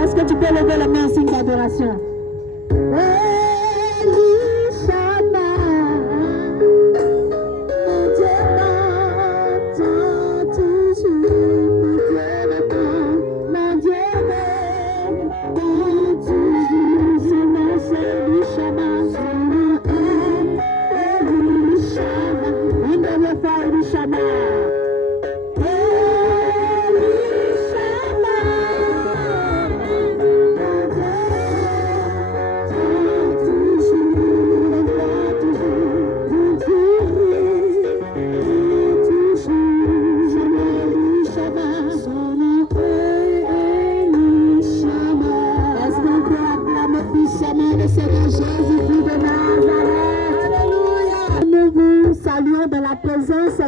Est-ce que tu peux lever la main en signe d'adoration?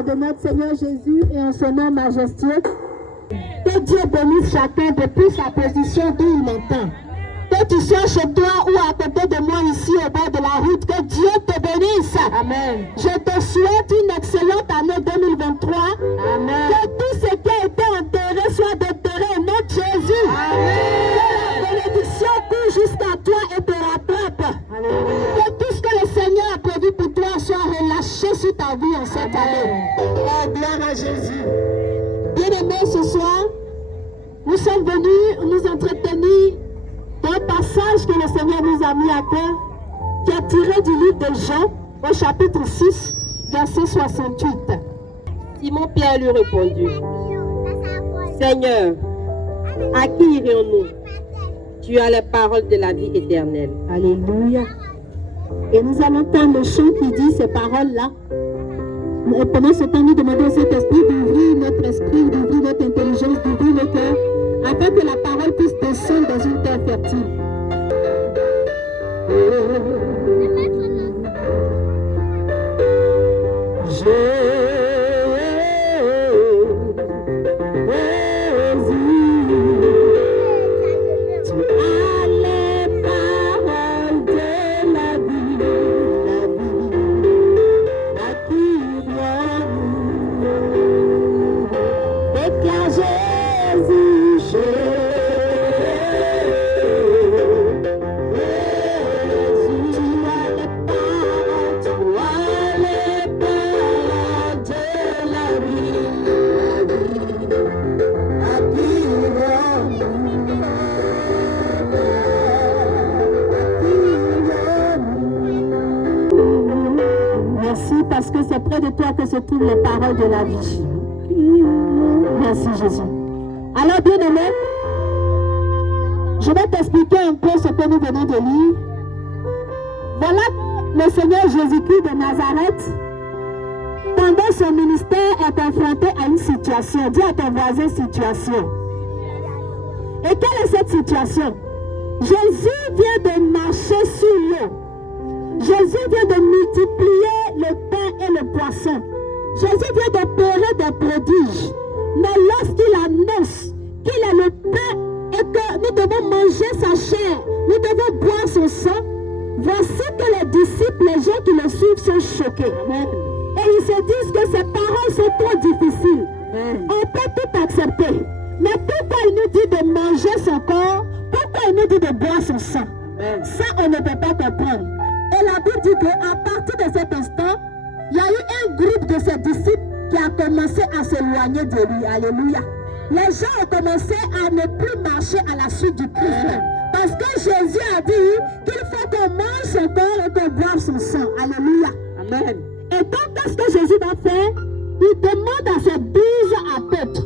De notre Seigneur Jésus et en son nom majestueux. Que Dieu bénisse chacun depuis sa position d'où il entend. Que tu sois chez toi ou à côté de moi ici au bord de la route, que Dieu te bénisse. Amen. Je te souhaite une excellente année 2023. Amen. Que tout ce qui a été enterré soit déterré au nom de Jésus. Amen. Que la bénédiction court jusqu'à toi et te rattrape. Amen. Que tout ce que le Seigneur a prévu pour toi soit relâché sur ta vie en cette année. Oh, gloire à Jésus. Bien-aimés, ce soir, nous sommes venus nous entretenir d'un passage que le Seigneur nous a mis à cœur, qui est tiré du livre de Jean, au chapitre 6, verset 68. Simon-Pierre lui répondit: Seigneur, à qui irions-nous? Tu as les paroles de la vie éternelle. Alléluia. Et nous allons entendre le chant qui dit ces paroles-là. Et pendant ce temps, nous demandons au Saint-Esprit d'ouvrir notre esprit, d'ouvrir notre intelligence, d'ouvrir le cœur, afin que la parole puisse descendre dans une terre fertile. Parce que c'est près de toi que se trouvent les paroles de la vie. Merci Jésus. Alors bien aimé, je vais t'expliquer un peu ce que nous venons de lire. Voilà le Seigneur Jésus-Christ de Nazareth, pendant son ministère, est confronté à une situation. Dis à ton voisin situation. Et quelle est cette situation? Jésus vient de marcher sur l'eau. Jésus vient de multiplier le pain et le poisson. Jésus vient d'opérer des prodiges. Mais lorsqu'il annonce qu'il est le pain et que nous devons manger sa chair, nous devons boire son sang, voici que les disciples, les gens qui le suivent, sont choqués. Amen. Et ils se disent que ces paroles sont trop difficiles. Amen. On peut tout accepter. Mais pourquoi il nous dit de manger son corps? Pourquoi il nous dit de boire son sang? Amen. Ça, on ne peut pas comprendre. Et la Bible dit qu'à partir de cet instant, il y a eu un groupe de ses disciples qui a commencé à s'éloigner de lui. Alléluia. les gens ont commencé à ne plus marcher à la suite du Christ. Parce que Jésus a dit qu'il faut qu'on mange son corps et qu'on boive son sang. Alléluia. Amen. Et donc, qu'est-ce que Jésus va faire? Il demande à ses 12 apôtres.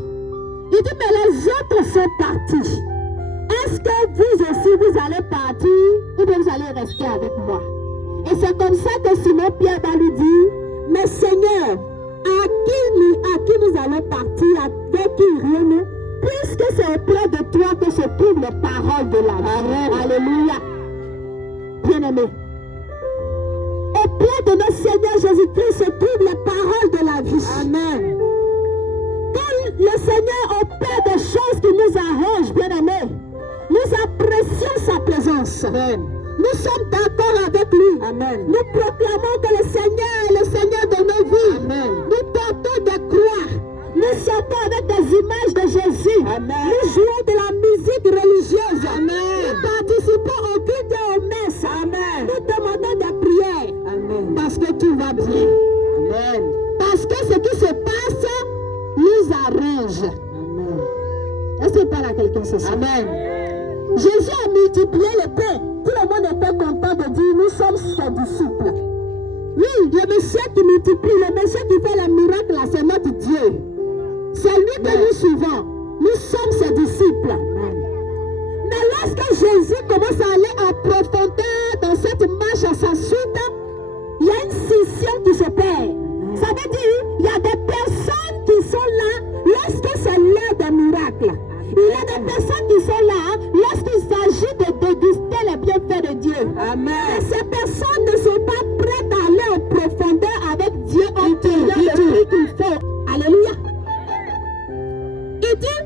Il dit, mais les autres sont partis. Est-ce que vous aussi, vous allez partir ou bien vous allez rester avec moi? Et c'est comme ça que Simon Pierre va lui dire, mais Seigneur, à qui nous allons partir, avec qui irons-nous? Puisque c'est auprès de toi que se trouvent les paroles de la vie. Alléluia. Bien-aimé. Auprès de notre Seigneur Jésus-Christ se trouvent les paroles de la vie. Amen. Quand le Seigneur opère des choses qui nous arrangent, bien-aimés, nous apprécions sa présence. Amen. Nous sommes d'accord avec lui. Amen. Nous proclamons que le Seigneur est le Seigneur de nos vies. Amen. Nous portons des croix. Nous sortons avec des images de Jésus. Amen. Nous jouons de la musique religieuse. Amen. Nous participons au culte et aux messes. Amen. Nous demandons des prières. Amen. Parce que tout va bien. Amen. Parce que ce qui se passe nous arrange. Amen. Est-ce que parle à quelqu'un ce soir? Amen. Jésus a multiplié le pain. Tout le monde était content de dire nous sommes ses disciples. Oui, le monsieur qui multiplie, le monsieur qui fait les miracles, là, c'est notre Dieu. C'est lui que nous suivons. Nous sommes ses disciples. Mais lorsque Jésus commence à aller en profondeur dans cette marche à sa suite, il y a une scission qui se perd. Ça veut dire il y a des personnes qui sont là lorsque c'est l'heure des miracles. Il y a des personnes qui sont là lorsqu'il s'agit de déguster les bienfaits de Dieu. Amen. Et ces personnes ne sont pas prêtes à aller en profondeur avec Dieu en tenant le prix qu'il faut. Alléluia. Il dit,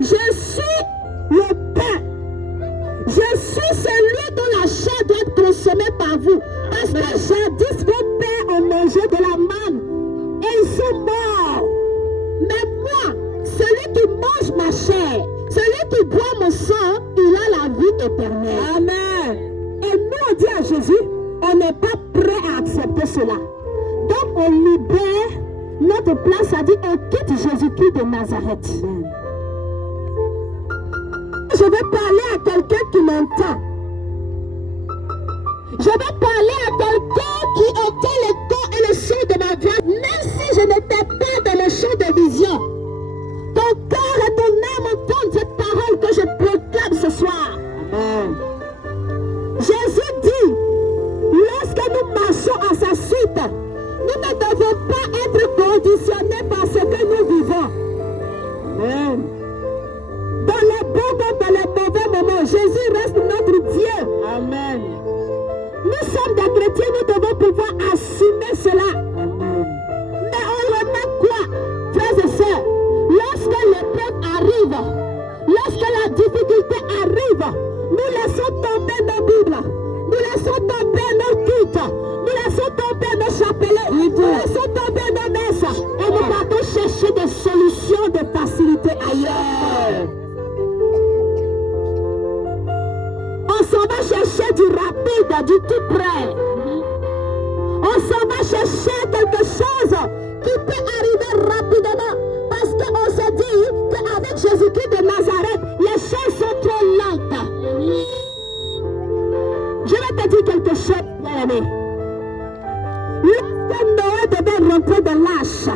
je suis le pain. Je suis celui dont la chair doit être consommée par vous. Parce que jadis vos pères ont mangé de la manne et ils sont morts. Mais moi, celui qui mange ma chair, celui qui boit mon sang, il a la vie éternelle. Amen. Et nous, on dit à Jésus, on n'est pas prêt à accepter cela. Donc, on libère notre place, ça dit, on quitte Jésus-Christ de Nazareth. Amen. Je vais parler à quelqu'un qui m'entend. Je vais parler à quelqu'un qui entend le ton et le son de ma voix. Même si je n'étais pas dans le champ de vision, ton cœur et ton âme entendent cette parole que je proclame ce soir. Amen. Jésus dit, lorsque nous marchons à sa suite, nous ne devons pas être conditionnés par ce que nous vivons. Amen. Dans les bons comme dans les mauvais moments, Jésus reste notre Dieu. Amen. Nous sommes des chrétiens, nous devons pouvoir assumer cela. Amen. Mais on remarque quoi, frères et sœurs? Lorsque l'épreuve arrive, lorsque la difficulté arrive, nous laissons tomber nos Bibles, nous laissons tomber nos cultes, nous laissons tomber nos chapelets, nous laissons tomber nos messes et nous partons chercher des solutions de facilité ailleurs. On s'en va chercher du rapide, du tout près. On s'en va chercher quelque chose qui peut arriver rapidement. Parce qu'on se dit qu'avec Jésus-Christ de Nazareth, les choses sont trop lentes. Je vais te dire quelque chose, bien-aimé. Lorsque Noé devait rentrer dans l'arche,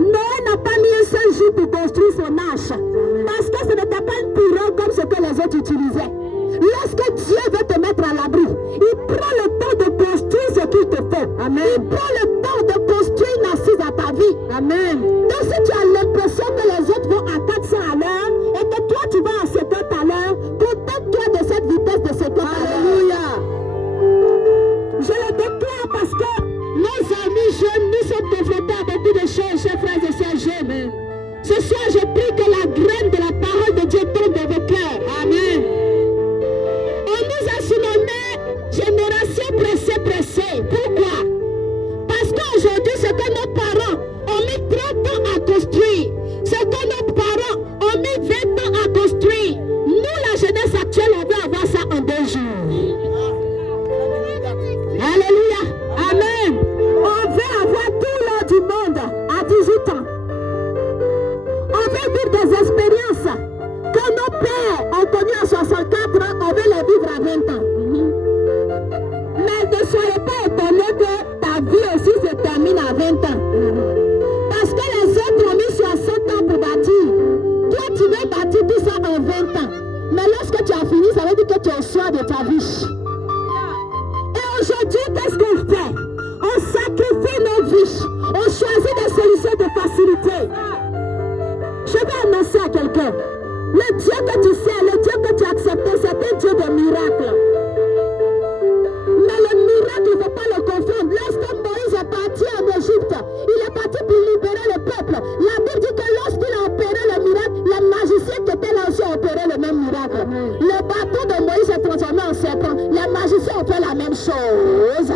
Noé n'a pas mis un seul jour pour construire son arche. Parce que ce n'était pas une pirogue comme ce que les autres utilisaient. Lorsque Dieu veut te mettre à l'abri, il prend le temps de construire ce qu'il te faut. Amen. Il prend le temps de construire une assise à ta vie. Amen. Donc si tu as l'impression que les autres vont à 400 à l'heure et que toi tu vas à 50 à l'heure, contente-toi de cette vitesse de 50 à l'heure. Alléluia. Je le déclare parce que nos amis jeunes, nous sommes confrontés à beaucoup de choses, chers frères et sœurs jeunes. Ce soir, je prie que la graine de la parole de Dieu tombe dans vos cœurs. Amen. connus à 64 ans, on veut les vivre à 20 ans. Mais ne soyez pas étonnés que ta vie aussi se termine à 20 ans. Parce que les autres ont mis 60 ans pour bâtir. Toi, tu veux bâtir tout ça en 20 ans. Mais lorsque tu as fini, ça veut dire que tu es au soir de ta vie. Et aujourd'hui, qu'est-ce qu'on fait? On sacrifie nos vies. On choisit des solutions de facilité. Je vais annoncer à quelqu'un. Le Dieu que tu sais, le Dieu que tu as accepté, c'est un Dieu de miracles. Mais le miracle, il ne faut pas le confondre. Lorsque Moïse est parti en Égypte, il est parti pour libérer le peuple. La Bible dit que lorsqu'il a opéré le miracle, les magiciens qui étaient là aussi ont opéré le même miracle. Le bâton de Moïse est transformé en serpent. Les magiciens ont fait la même chose.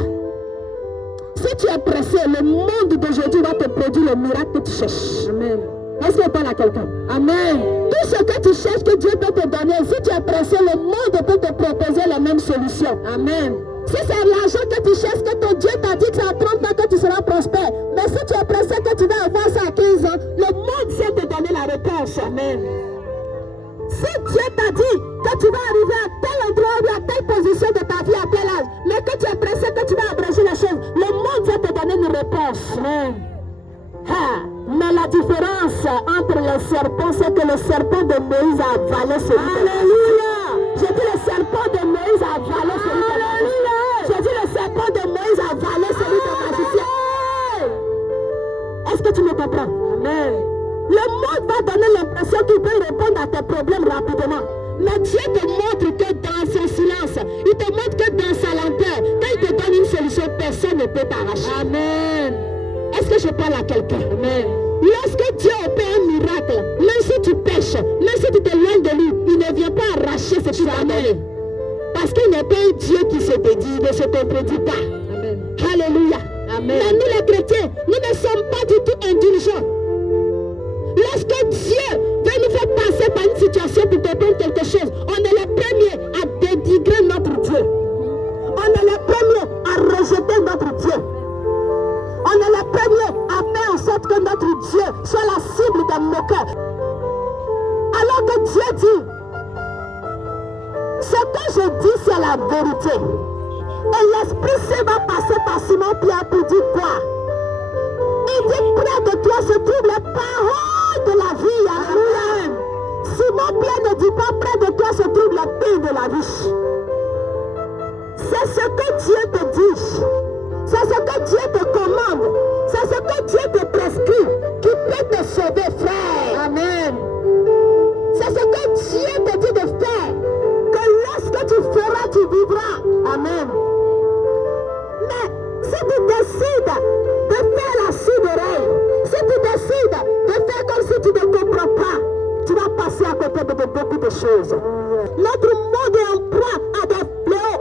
Si tu es pressé, le monde d'aujourd'hui va te produire le miracle que tu cherches. Amen. Est-ce qu'on parle à quelqu'un? Amen. Tout ce que tu cherches, que Dieu peut te donner, si tu es pressé, le monde peut te proposer les mêmes solutions. Amen. Si c'est l'argent que tu cherches, que ton Dieu t'a dit que c'est à 30 ans que tu seras prospère, mais si tu es pressé que tu vas avoir ça à 15 ans, le monde sait te donner la réponse. Amen. Si Dieu t'a dit que tu vas arriver à tel endroit ou à telle position de ta vie à tel âge, mais que tu es pressé que tu vas abréger les choses, le monde va te donner une réponse. Amen. Mais la différence entre les serpents, c'est que le serpent de Moïse a avalé celui de Alléluia. J'ai dit le serpent de Moïse a avalé celui de Alléluia. J'ai dit le serpent de Moïse a avalé celui de magicien. Est-ce que tu me comprends? Amen. Le monde va donner l'impression qu'il peut répondre à tes problèmes rapidement. Mais Dieu te montre que dans son silence, il te montre que dans sa lenteur, quand il te donne une solution, personne ne peut t'arracher. Amen. Est-ce que je parle à quelqu'un? Amen. Lorsque Dieu opère un miracle, même si tu pêches, même si tu t'éloignes de lui, il ne vient pas arracher ce qu'il t'a donné. Parce qu'il n'est pas un Dieu qui se dédie, il ne se contredit pas. Amen. Alléluia. Amen. Mais nous les chrétiens, nous ne sommes pas du tout indulgents. Lorsque Dieu veut nous faire passer par une situation pour te prendre quelque chose, on est les premiers à dénigrer notre Dieu. On est les premiers à rejeter notre Dieu. On est les premiers à faire en sorte que notre Dieu soit la cible des moqueurs. Alors que Dieu dit, ce que je dis c'est la vérité. Et l'Esprit Saint va passer par Simon-Pierre pour dire quoi? Il dit près de toi se trouvent les paroles de la vie. Alléluia. Simon-Pierre ne dit pas près de toi se trouvent les paix de la vie. C'est ce que Dieu te dit. C'est ce que Dieu te commande. C'est ce que Dieu te prescrit qui peut te sauver, frère. Amen. C'est ce que Dieu te dit de faire. Que lorsque tu feras, tu vivras. Amen. Mais si tu décides de faire la sourde oreille, si tu décides de faire comme si tu ne comprends pas, tu vas passer à côté de beaucoup de choses. Notre monde est en proie à des fléaux.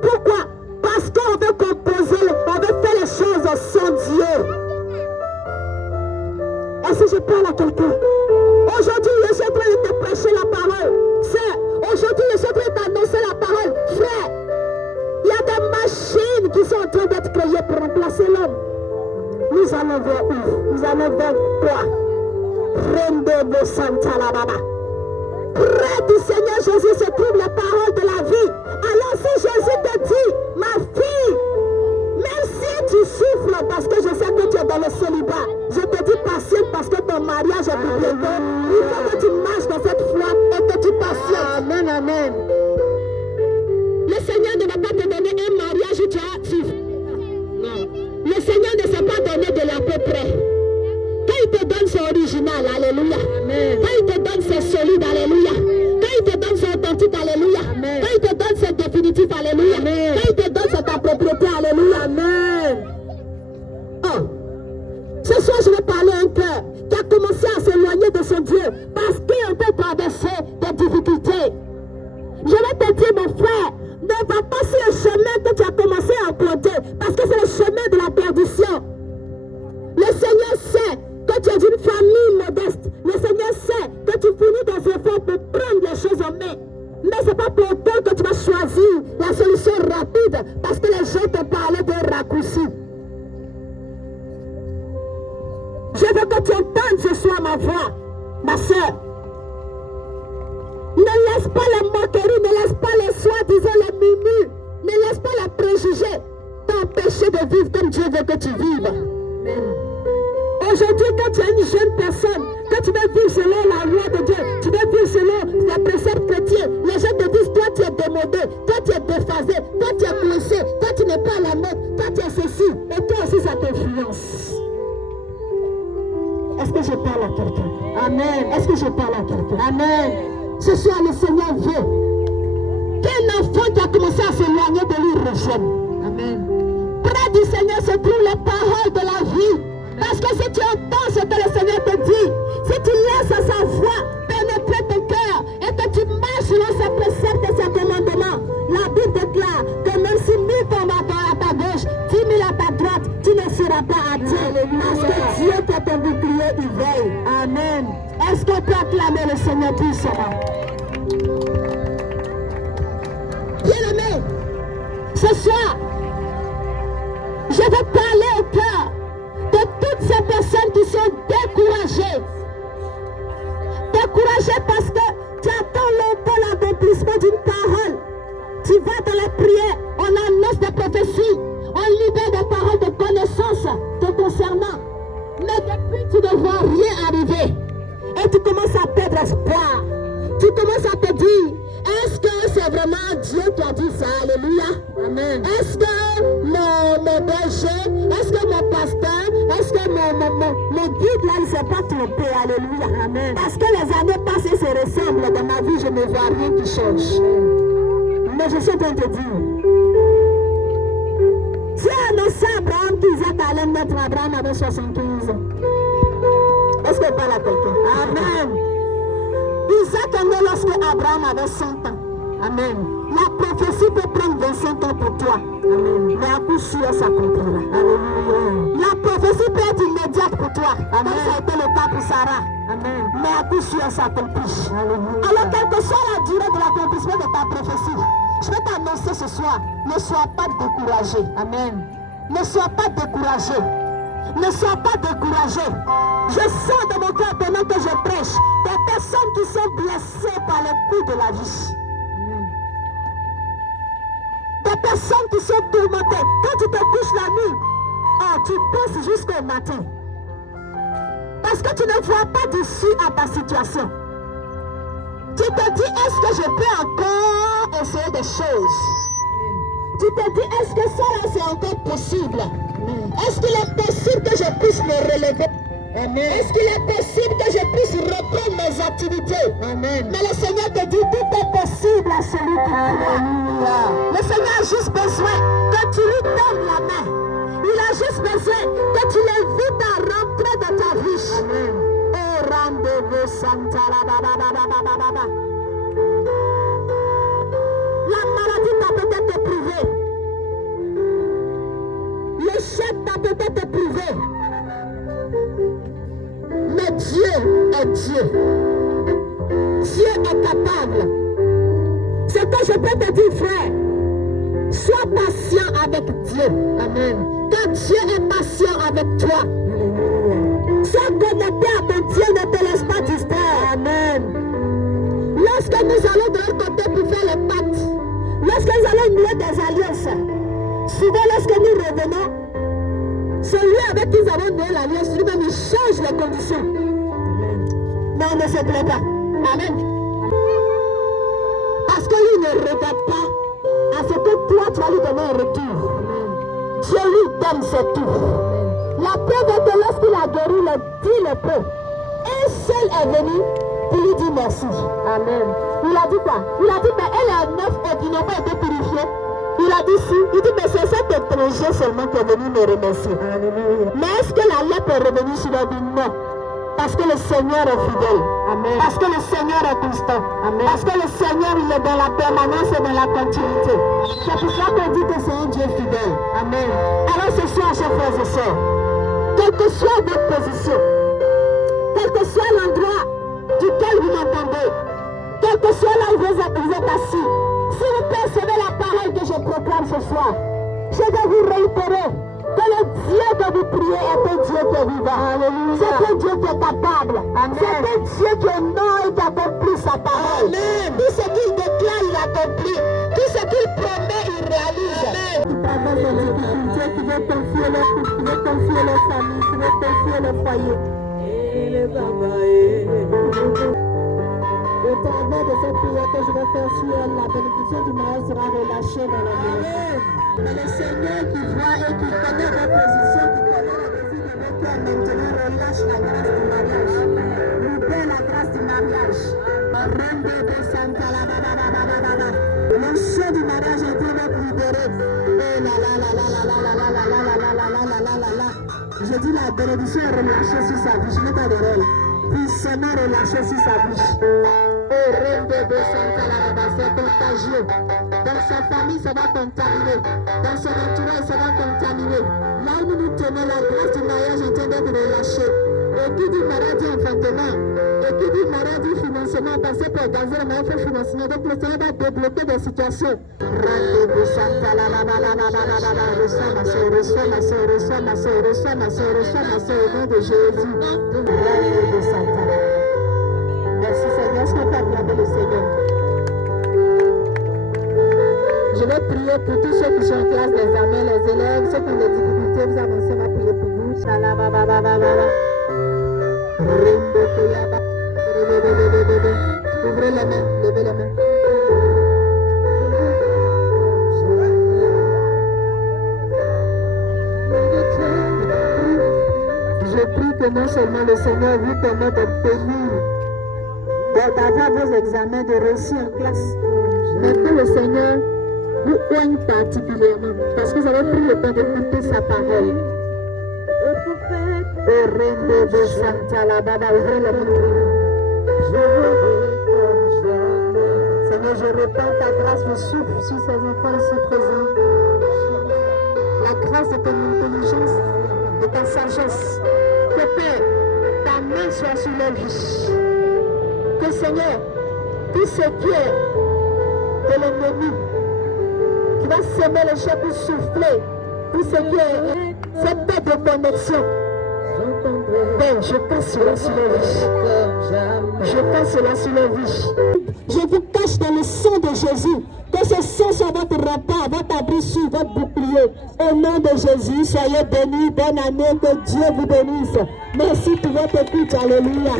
Pourquoi? Parce qu'on veut composer, on veut faire les choses sans Dieu. Est-ce que je parle à quelqu'un? Aujourd'hui, je suis en train de te prêcher la parole. Sœur, aujourd'hui, je suis en train de t'annoncer la parole. Frère, il y a des machines qui sont en train d'être créées pour remplacer l'homme. Nous allons vers où? Nous allons vers quoi? Rendez-vous Santa la Baba. Près du Seigneur Jésus se trouvent les paroles de la vie. Alors si Jésus te dit, ma fille, même si tu souffres parce que je sais que tu es dans le célibat, je te dis patiente parce que ton mariage est pour bientôt. Il faut que tu marches dans cette foi et que tu patientes. Amen, amen. Le Seigneur ne va pas te donner un mariage où tu as souffert. Non. Le Seigneur ne s'est pas donné de l'à peu près. Quand il te donne, c'est original, alléluia. Amen. Quand il te donne, c'est solide, alléluia. Quand il te donne, c'est authentique, alléluia. Amen. Quand il te donne, c'est définitif, alléluia. Amen. Quand il te donne, c'est ta propriété, alléluia. Amen. Oh. Ce soir, je vais parler à un cœur qui a commencé à s'éloigner de son Dieu parce qu'il peut traverser des difficultés. Je vais te dire, mon frère, ne va pas sur le chemin que tu as commencé à emprunter parce que c'est le chemin de la perdition. Le Seigneur sait que tu es d'une famille modeste. Le Seigneur sait que tu finis des efforts pour prendre les choses en main. Mais ce n'est pas pour autant que tu vas choisir la solution rapide parce que les gens te parlaient d'un raccourci. Je veux que tu entendes ce soir ma voix, ma soeur. Ne laisse pas la moquerie, ne laisse pas les soi-disant les minus, ne laisse pas la préjugés t'empêcher de vivre comme Dieu veut que tu vives. Aujourd'hui, quand tu es une jeune personne, quand tu veux vivre selon la loi de Dieu, tu veux vivre selon les préceptes chrétiens, les gens te disent, toi tu es démodé, toi tu es déphasé, toi tu es blessé, toi tu n'es pas à la mode, toi tu es ceci, et toi aussi ça t'influence. Est-ce que je parle à quelqu'un? Amen. Est-ce que je parle à quelqu'un? Amen. Ce soir, le Seigneur veut qu'un enfant qui a commencé à s'éloigner de lui revienne. Amen. Près du Seigneur se trouvent les paroles de la vie. Parce que si tu entends ce que le Seigneur te dit, si tu laisses sa voix pénétrer ton cœur et que tu marches selon ses préceptes et ses commandements, la Bible déclare que même si 1000 tombent à ta gauche, 10 000 à ta droite, tu ne seras pas atteint. Parce que Dieu qui est ton bouclier, il veille. Amen. Est-ce qu'on peut acclamer le Seigneur puissamment? Bien-aimé, ce soir, je vais parler au cœur de toutes ces personnes qui sont découragées. Découragées parce que tu attends longtemps l'accomplissement d'une parole. Tu vas dans la prière, on annonce des prophéties, on libère des paroles de connaissance te concernant. Mais depuis tu ne vois rien arriver. Et tu commences à perdre espoir. Tu commences à te dire, est-ce que c'est vraiment Dieu qui a dit ça? Alléluia. Amen. Est-ce que mon berger, est-ce que mon pasteur, est-ce que mon guide là, il ne s'est pas trompé? Alléluia. Amen. Parce que les années passées se ressemblent. Dans ma vie, je ne vois rien qui change. Mais je suis en train de te dire, Dieu a annoncé à Abraham qu'Isaac allait naître. Abraham avait 75 ans. Est-ce que parle à quelqu'un? Amen. Isaac est né lorsque Abraham avait 100 ans. Amen. La prophétie peut prendre 25 ans pour toi. Amen. Mais à coup sûr, elle s'accomplira. Alléluia. La prophétie peut être immédiate pour toi. Amen. Comme ça a été le cas pour Sarah. Amen. Mais à coup sûr, elle s'accomplit. Alors, quelle que soit la durée de l'accomplissement de ta prophétie, je vais t'annoncer ce soir, ne sois pas découragé. Amen. Ne sois pas découragé. Ne sois pas découragé. Je sens dans mon cœur pendant que je prêche des personnes qui sont blessées par les coups de la vie. Des personnes qui sont tourmentées. Quand tu te couches la nuit, tu penses jusqu'au matin. Parce que tu ne vois pas d'issue à ta situation. Tu te dis, est-ce que je peux encore essayer des choses? Tu te dis, est-ce que ça là c'est encore possible? Est-ce qu'il est possible que je puisse me relever? Est-ce qu'il est possible que je puisse reprendre mes activités? Amen. Mais le Seigneur te dit, tout est possible à celui qui croit. Le Seigneur a juste besoin que tu lui donnes la main. Il a juste besoin que tu l'invites à rentrer dans ta vie. Amen. Et rendez-vous Santara. La maladie t'a peut-être éprouvé. L'échec t'a peut-être éprouvé. Mais Dieu est Dieu. Dieu est capable. Ce que je peux te dire, frère, sois patient avec Dieu. Amen. Quand Dieu est patient avec toi, sois connecté à ton Dieu, ne te laisse pas distraire. Amen. Lorsque nous allons de l'autre côté pour faire les pactes, lorsque nous allons nouer des alliances, souvent lorsque nous revenons, celui avec qui nous avons noué l'alliance, lui-même il change les conditions. Mais on ne se plaît pas. Amen. Parce que lui ne regarde pas à ce que toi tu vas lui donner un retour. Dieu lui donne ses tours. La preuve est que lorsqu'il a guéri les 10 lépreux, un seul est venu pour lui dire merci. Amen. Il a dit quoi? Il a dit, mais elle est 9 et qui n'ont pas été purifiés. Il a dit si. Il dit, mais c'est cet étranger seulement qui est venu me remercier. Alléluia. Mais est-ce que la lèpre est revenue sur la vie? Non. Parce que le Seigneur est fidèle. Amen. Parce que le Seigneur est constant. Amen. Parce que le Seigneur, il est dans la permanence et dans la continuité. C'est pour ça qu'on dit que c'est un Dieu fidèle. Amen. Alors ce soir, chers frères et sœurs, quelle que soit votre position, quel que soit l'endroit duquel vous m'entendez, quel que soit là où vous êtes assis, si vous percevez la parole que je proclame ce soir, je vais vous réitérer. Que le Dieu que vous priez est un Dieu qui est vivant. C'est un Dieu qui est capable. C'est un Dieu qui est mort et qui accomplit sa parole. Tout ce qu'il déclare, il accomplit. Tout ce qu'il promet, il réalise. Qui traversent des difficultés, qui veut confier leur couple, qui veut confier leur famille, qui veut confier leur foyer. Au travers de cette prière que je vais faire sur elle, la bénédiction du mariage sera relâchée dans la maison. Mais le Seigneur qui voit et qui connaît vos positions, qui connaît le désir de votre cœur, maintenant relâche la grâce du mariage. Libère la grâce du mariage. Le chant du mariage est en train d'être libéré. Oh là là là là là là là là là là là là là là là là. Je dis la bénédiction est relâchée sur sa vie. Je n'ai pas de rôle. Puissamment relâchée sur sa vie. Oh, reine de Santa Laraba, c'est contagieux. Dans sa famille, ça va contaminer. Dans son entourage, ça va contaminer. Là où nous nous tenons, la grâce du mariage est en train d'être relâchée. Et qui dit maladie enfantement, et qui dit maladie financement, passer pour gazer le meilleur financement. Donc le Seigneur va débloquer des situations. Rendez-vous Santa Laraba, reçois ma soeur, reçois ma soeur, reçois ma soeur, reçois ma soeur, reçois ma soeur, au nom de Jésus. Rendez-vous Santa. Merci Seigneur, est-ce qu'on peut acclamer le Seigneur? Je vais prier pour tous ceux qui sont en classe d'examen, les élèves, ceux qui ont des difficultés, vous avancez, on va prier pour vous. Ouvrez les mains, levez les mains. Je prie que non seulement le Seigneur vous permet d'obtenir, d'avoir vos examens, de réussir en classe, mais que le Seigneur vous oigne particulièrement, parce que vous avez pris le temps d'écouter sa parole. Seigneur, je répands ta grâce, je souffle sur ces enfants ici présents. La grâce de ton intelligence, de ta sagesse. Que Père, ta main soit sur leur vie. Que Seigneur, tout ce qui est de l'ennemi, qui va semer le chef pour souffler, tout ce qui est cette paix de connexion, Père, je passe cela sur leur vie. Je passe cela sur leur vie. Je vous cache dans le sang de Jésus. Que ce sang soit votre rempart, votre abri sur votre bouclier. Au nom de Jésus, soyez bénis. Bonne année. Que Dieu vous bénisse. Merci pour votre écoute. Alléluia.